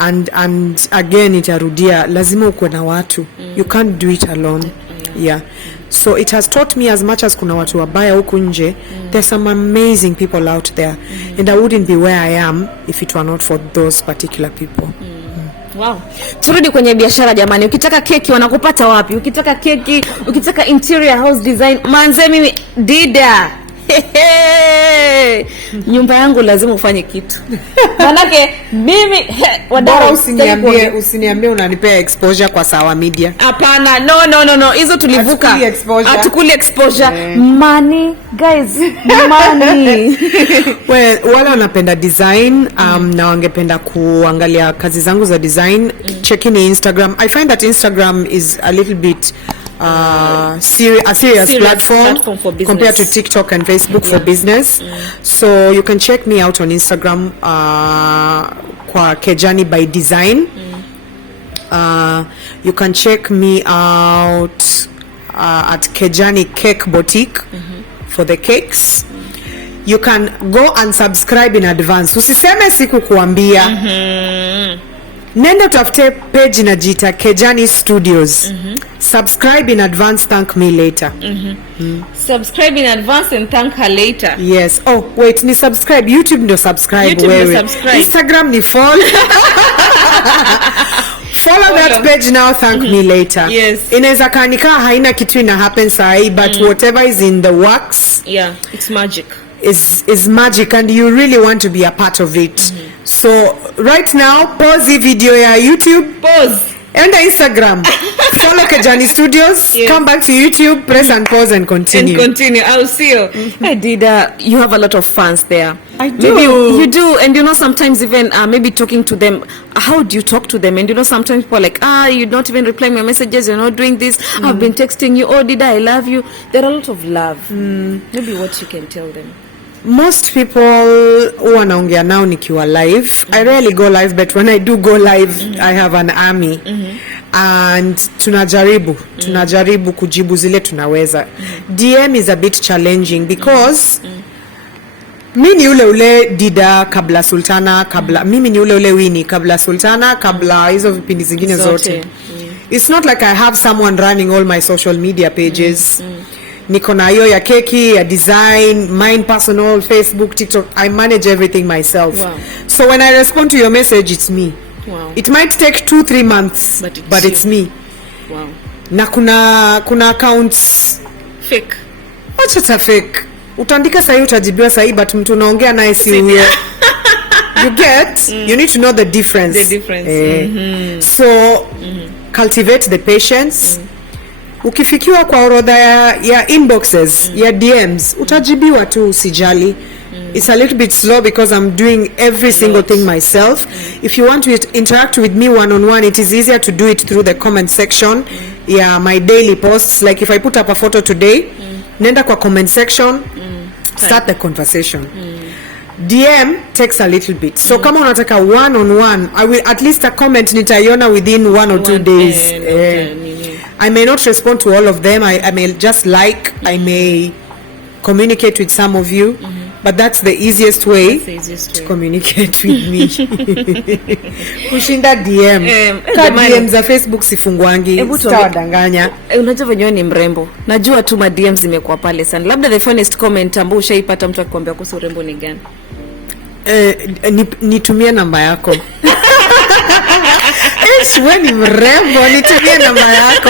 And again itarudia, lazima ukwe na watu. You can't do it alone. Yeah. So it has taught me, as much as kuna watu wabaya huku nje, there's some amazing people out there, and I wouldn't be where I am if it were not for those particular people. Wow. Turudi kwenye biashara jamani. Ukitaka keki wanakupata wapi? Ukitaka keki, ukitaka interior house design, manze mimi Dida. Nyumba yangu lazima ufanye kitu. Manake mimi wadau usiniambie unanipea exposure kwa Sawa Media. Hapana, no. Hizo tulivuka. Atukuli exposure. Money, guys. Money. Well, wale wanapenda design, na wangependa kuangalia kazi zangu za design, check in Instagram. I find that Instagram is a little bit a serious platform for business compared to TikTok and Facebook for business. So you can check me out on Instagram kwa Kejani by Design. You can check me out at Kejani Cake Boutique for the cakes. You can go and subscribe in advance. Usiseme siku kuambia. Nenda utafute page na jita Kejani Studios. Subscribe in advance, thank me later. Subscribe in advance and thank her later. Yes. Oh, wait, ni subscribe. YouTube ndio subscribe. Subscribe. Instagram ni follow. Follow that page now, thank me later. Yes. Inaweza kanika haina kitu ina happen sahi, but whatever is in the works, yeah, it's magic. Is magic, and you really want to be a part of it. So right now, pause the video ya YouTube. Pause. enda Instagram, follow Kejani Studios, Yes. come back to YouTube, press and pause and continue. And continue. I'll see you. Hey, Dida, you have a lot of fans there. I do. Maybe you do, and sometimes even maybe talking to them. How do you talk to them? And sometimes people are like, you're not even replying my messages. You're not doing this. I've been texting you. Oh, Dida, I love you. There are a lot of love. Maybe what you can tell them. Most people who wanaongea nao nikiwa live, I rarely go live, but when I do go live, I have an army. And tunajaribu kujibu zile tunaweza. DM is a bit challenging because mimi ni ule Dida kabla Sultana, mimi ni ule Winnie kabla Sultana, kabla hizo vipindi zingine zote. It's not like I have someone running all my social media pages. Niko na hiyo ya keki, ya design, mine personal, Facebook, TikTok. I manage everything myself. Wow. So when I respond to your message, it's me. Wow. It might take 2-3 months, but it's me. Wow. Na kuna accounts Fake. Wacha ta fake. Utaandika sahi utajibiwa sahi, but mtu unaongea naye si huyo. You get? You need to know the difference. The difference. So cultivate the patience. Ukifikiwa kwa orodha ya inboxes, ya DMs, utajibiwa tu, usijali. It's a little bit slow because I'm doing every single thing myself. If you want to interact with me one-on-one, it is easier to do it through the comment section. Yeah, my daily posts. Like if I put up a photo today, nenda kwa comment section, start the conversation. DM takes a little bit. So kama unataka one-on-one, I will at least a comment nitaiona within 1 or 2 days. I may not respond to all of them. I may just I may communicate with some of you. But that's the easiest way to communicate with me. Kushinda DM. DM za Facebook sifungwangi. Sitawadanganya. Unajua venyewe ni mrembo. Najua tu ma DM zimekuwa pale sana. Labda the funniest comment ambao ushaipata mtu akikwambia kuhusu urembo ni gani? Nitumie namba yako. Wewe ni mrembo, nitumie namba yako.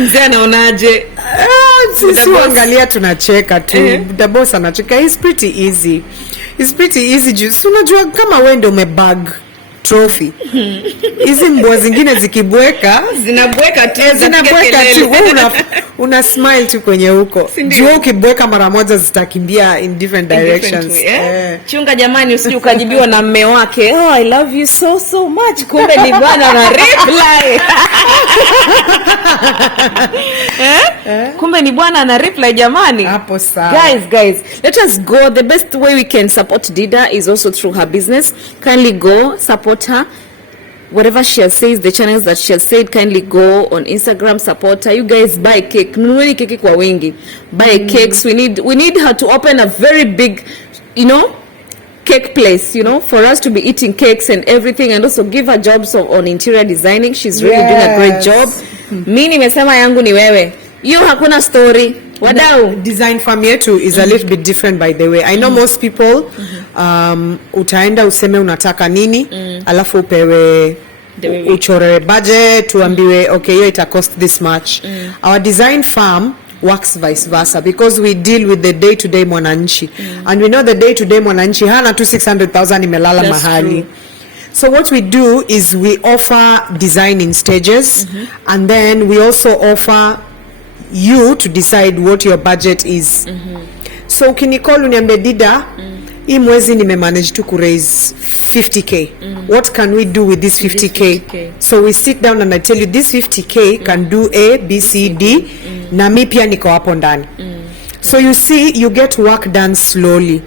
Mzee anaonaje? Sisi angalia tunacheka tu. The boss anacheka. It's pretty easy. Just unajua kama wewe ndio umebag trophy. Hizi mbwa zingine zikibweka zinabweka tu. Una smile tu kwenye huko. Jua ukibweka mara moja zitakimbia in different directions. Chunga jamani, usije ukajibiwa na mume wake. Oh, I love you so much. Kumbe ni bwana na reply. Kumbe ni bwana na reply jamani. Hapo sawa. Guys, let us go. The best way we can support Dida is also through her business. Kindly go support her. Whatever she has said, the channels that she has said, kindly go on Instagram, support her. You guys buy cake. Nunueni keki kwa wingi. Buy cakes. We need her to open a very big, cake place, for us to be eating cakes and everything, and also give her jobs on interior designing. She's really doing a great job. Mimi nimesema yangu ni wewe. Hiyo hakuna story. Wadau. Design farm yetu is a little bit different, by the way. I know most people utaenda useme unataka nini, alafu upewe uchore budget, tuambiwe okay, hiyo ita cost this much. Our design farm works vice versa because we deal with the day-to-day mwananchi. And we know the day-to-day mwananchi hana tu 600,000 imelala mahali. True. So what we do is we offer design in stages, and then we also offer you to decide what your budget is. So ukinicall uniambie Dida, hii mwezi nimemanage to raise 50k. What can we do with this 50k? So we sit down and I tell you this 50k can do A, B, C, D. Na mi pia niko hapo ndani. So you see, you get work done slowly.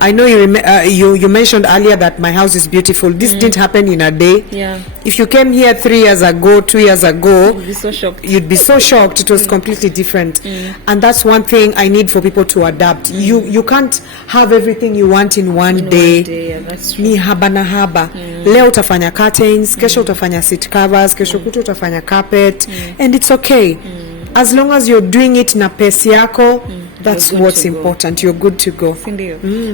I know you mentioned earlier that my house is beautiful. This didn't happen in a day. Yeah. If you came here 3 years ago, 2 years ago, you'd be so shocked. You'd be so shocked. It was completely different. And that's one thing I need for people to adapt. You can't have everything you want in one day. Yeah, that's true. Ni haba na haba. Leo utafanya curtains, kesho utafanya seat covers, kesho kutu utafanya carpet, and it's okay. As long as you're doing it na pesi yako, that's what's important. You're good to go.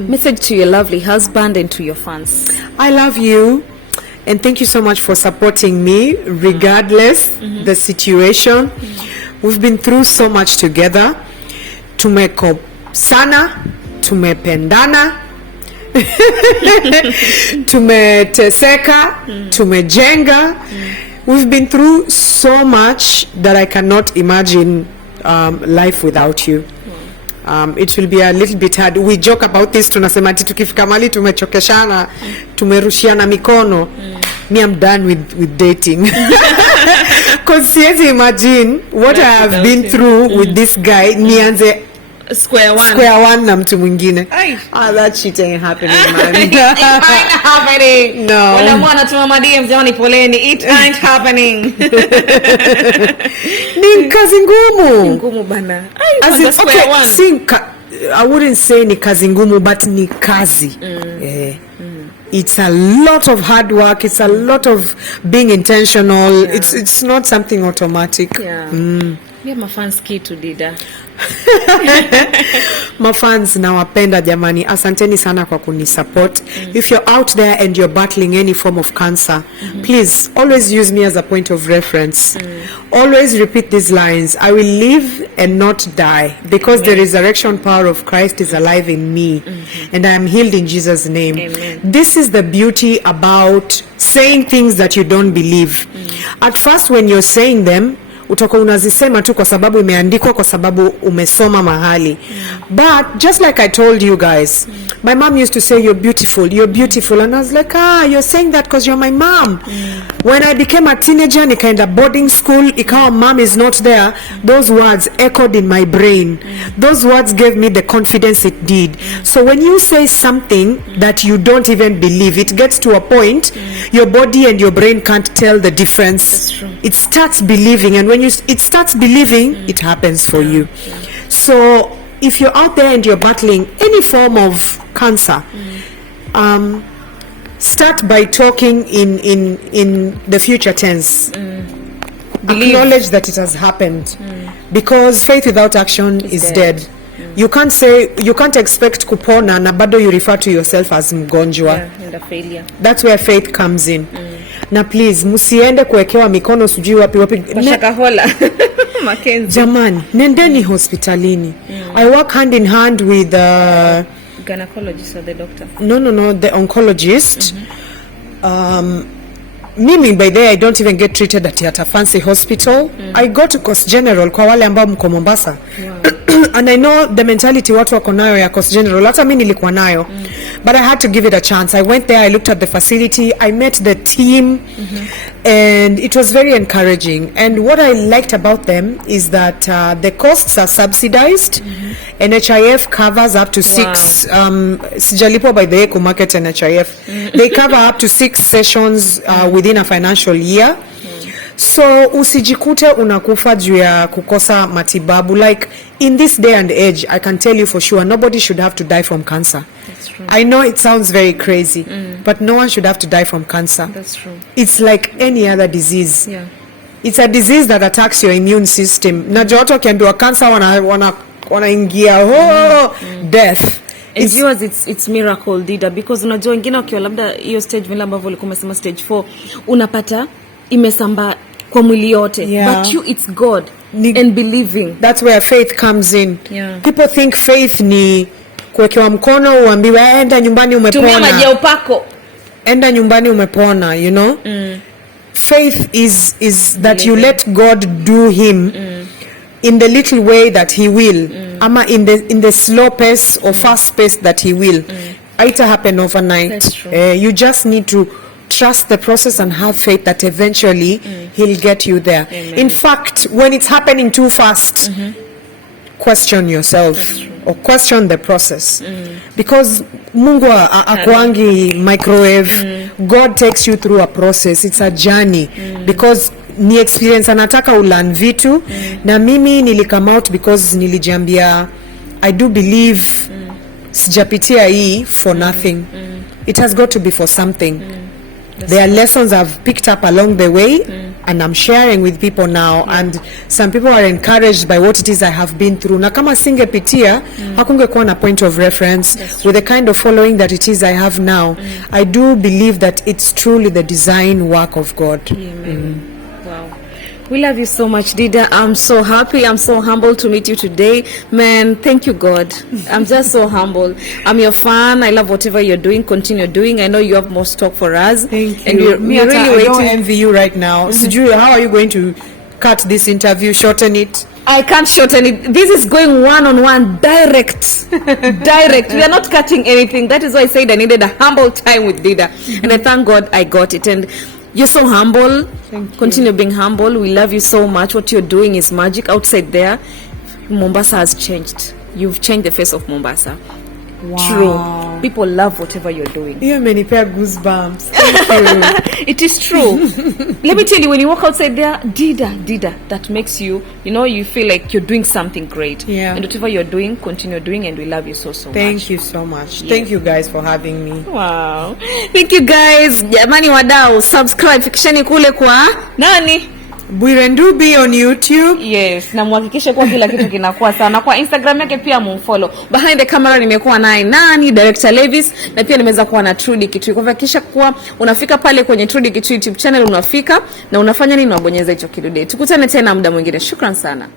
Message to your lovely husband and to your fans. I love you, and thank you so much for supporting me regardless the situation. We've been through so much together. Tumeko sana, tumependana, tumeteseka, tumejenga. we've been through so much that I cannot imagine life without you. It will be a little bit hard. We joke about this, tunasema ati tukifika mali tumechokeshana, tumerushiana mikono. Me, I'm done with dating. Because siwezi imagine what I have been through with this guy. Nianze Square one na mtu mwingine. That shit ain't happening, man. It ain't happening. No. Wala mwana tuma DM jamani poleni. It ain't happening. Ni kazi ngumu. Ngumu bana. As in, okay, I wouldn't say ni kazi ngumu, but ni kazi. It's a lot of hard work. It's a lot of being intentional. Yeah. It's not something automatic. Yeah. Yeah, mafans kitu Dida. Mafans nawapenda jamani, asanteni sana kwa kunisupport. If you're out there and you're battling any form of cancer, please always use me as a point of reference. Always repeat these lines: I will live and not die, because the resurrection power of Christ is alive in me, and I am healed in Jesus' name. Amen. This is the beauty about saying things that you don't believe. At first when you're saying them, utakuwa unazisema tu kwa sababu imeandikwa, kwa sababu umesoma mahali. But just like I told you guys, my mom used to say you're beautiful, and I was like, you're saying that because you're my mom. When I became a teenager, nikaenda boarding school, ikawa mom is not there, those words echoed in my brain. Those words gave me the confidence it did. So when you say something that you don't even believe, it gets to a point your body and your brain can't tell the difference. That's true. It starts believing, and when it starts believing, it happens for you. So if you're out there and you're battling any form of cancer, start by talking in the future tense. Acknowledge that it has happened, because faith without action is dead. You can't expect kupona na bado you refer to yourself as mgonjwa. And a failure. That's where faith comes in. Na please musiende kuwekewa mikono sijui wapi Mashakahola. Mackenzie. Jamani, nendeni hospitalini. I work hand in hand with gynecologist or the doctor? No, the oncologist. Mimi by the way, I don't even get treated at a fancy hospital. I go to Coast General kwa wale ambao mko Mombasa. And I know the mentality watu wako nayo ya Coast General. Hata mimi nilikuwa nayo. But I had to give it a chance. I went there, I looked at the facility, I met the team, and it was very encouraging. And what I liked about them is that the costs are subsidized. NHIF covers up to 6 sijalipo by the way ku market NHIF. They cover up to 6 sessions within a financial year. So usijikute unakufa juu ya kukosa matibabu. Like in this day and age, I can tell you for sure, nobody should have to die from cancer. That's true. I know it sounds very crazy, but no one should have to die from cancer. That's true. It's like any other disease. Yeah. It's a disease that attacks your immune system. Najua watu wakiambiwa cancer wanaingia death. And viewers, it's miracle Dida, because unajua wengine wakiwa labda hiyo stage vile ambavyo ulikuwa umesema stage 4 unapata imesamba kwa mwili yote. Yeah. But you, it's God and believing. That's where faith comes in. Yeah. People think faith ni kuwekewa mkono uambiwe enda nyumbani umepona. Tumia maji ya upako. Enda nyumbani umepona, you know? Faith is that you let God do him in the little way that he will. Ama in the slow pace or fast pace that he will. It happen overnight. That's true. You just need to trust the process and have faith that eventually he'll get you there. Amen. In fact, when it's happening too fast, question yourself or question the process. Because Mungu akuangi microwave. God takes you through a process. It's a journey. Because ni experience anataka ulearn vitu. Na mimi nilikam out because nilijiambia I do believe sijapitia hii for nothing. It has got to be for something. There are lessons I've picked up along the way, and I'm sharing with people now, and some people are encouraged by what it is I have been through. Na kama singepitia, hakungekuwa na point of reference with the kind of following that it is I have now. I do believe that it's truly the design work of God. Amen. Wow. We love you so much, Dida. I'm so happy. I'm so humbled to meet you today. Man, thank you, God. I'm just so humble. I'm your fan. I love whatever you're doing. Continue doing. I know you have more stock for us. Thank you. And we're really I waiting. don't envy you right now. Sijui, how are you going to cut this interview, shorten it? I can't shorten it. This is going one-on-one, direct. Direct. We are not cutting anything. That is why I said I needed a humble time with Dida. And I thank God I got it. And you're so humble. Continue being humble. We love you so much. What you're doing is magic. Outside there, Mombasa has changed. You've changed the face of Mombasa. Wow. True. People love whatever you're doing. You many pair goosebumps. Thank you. It is true. Let me tell you, when you walk outside there, Dida, that makes you, you feel like you're doing something great. Yeah. And whatever you're doing, continue doing, and we love you so much. Thank you so much. Yes. Thank you guys for having me. Wow. Thank you guys. Jamani wadau, subscribe. Fikisheni kule kwa nani? Ndubi on YouTube. Yes, na muhakikishe kwa kila kitu kinakuwa sawa. Na kwa Instagram yake pia mumfollow. Behind the camera nimekuwa naye nani? Director Levis, na pia nimeweza kuwa na Trudykitui. Kwa hakikisha kuwa unafika pale kwenye Trudykitui YouTube channel, unafika na unafanya nini? Unabonyeza hicho kidude. Tukutane tena muda mwingine. Shukran sana.